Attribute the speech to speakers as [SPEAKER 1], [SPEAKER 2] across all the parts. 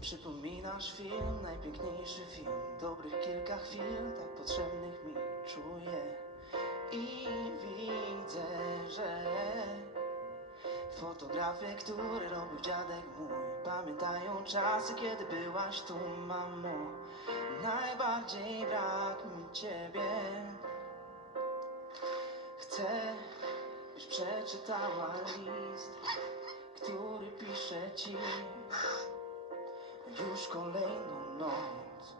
[SPEAKER 1] Przypominasz film, najpiękniejszy film. Dobrych kilka chwil, tak potrzebnych mi czuję. I widzę, że Fotografie, które robił dziadek mój Pamiętają czasy, kiedy byłaś tu, mamo. Najbardziej brak mi ciebie. Chcę, byś przeczytała list Który piszę ci Już kolejną noc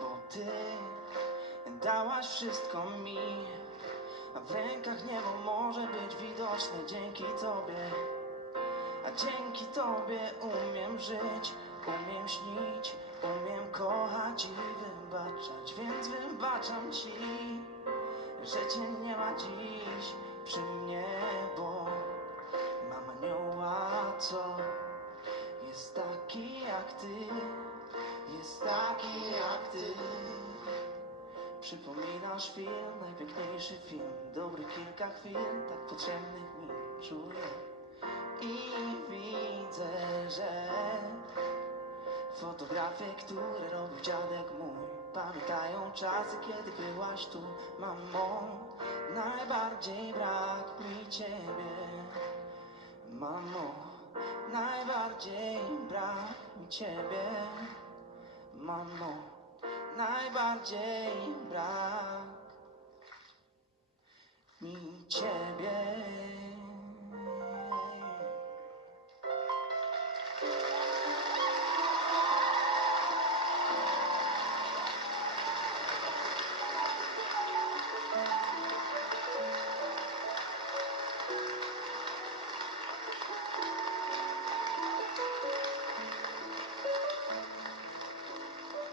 [SPEAKER 1] Bo ty dałaś wszystko mi. A w rękach niebo może być widoczne dzięki Tobie A dzięki Tobie umiem żyć, umiem śnić Umiem kochać i wybaczać Więc wybaczam Ci, że Cię nie ma dziś przy mnie Bo mam anioła, co jak Ty Jest taki jak Ty Przypominasz film, najpiękniejszy film. Dobrych kilka chwil, tak potrzebnych mi czuję. I widzę, że Fotografie, które robił dziadek mój Pamiętają czasy, kiedy byłaś tu, mamo. Najbardziej brak mi ciebie Mamo, najbardziej brak mi ciebie Mamo najbardziej brak mi ciebie.